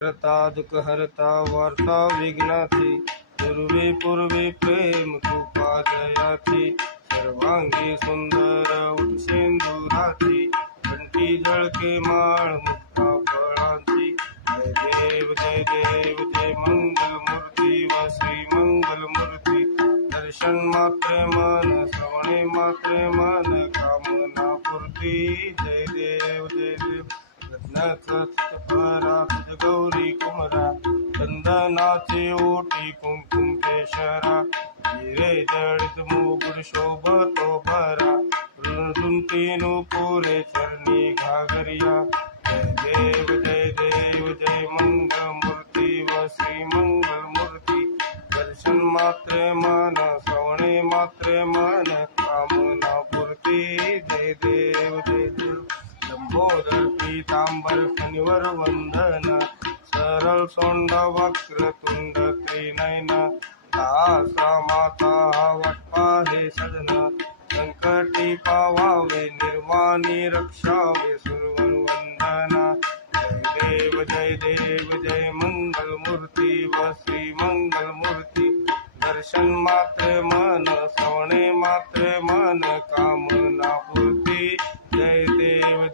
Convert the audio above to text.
करता दुःख हरता वार्ता विघ्नाची पूर्वी पूर्वी प्रेम कृपा जयाची सर्वांगी सुंदर उठ सिंदुराची कंठी झळके माळ मुक्ता फळांची जय देव जय मंगल मूर्ती व श्री मंगल मूर्ती दर्शन मात्रे मन श्रवणे मात्रे मन कामना पूर्ती जय देव परात गौरी कुमरा चंदनाचे ओटी कुंकुम केशरा हिरे जडित मुकुट शोभतो भरा रुंतीनु पुरे चरणी घागरिया जय देव जय मंगल मूर्ती व श्री मंगल मूर्ती दर्शन मात्रे मन श्रवणे मात्रे मन कामना पूर्ती जय देव लंबोदर पीतांबर फणीवर वंदन सरळ सोंड वक्रतुंड त्रिनयन सहस्रा माता वटपा हे सदन संकटी पावावे निर्वाणी रक्षावे सुरवन वंदना जय देव जय मंगल मूर्ती व श्री मंगल मूर्ती दर्शन मात्रे मन श्रवणे मात्रे मन कामना पूर्ती जय देव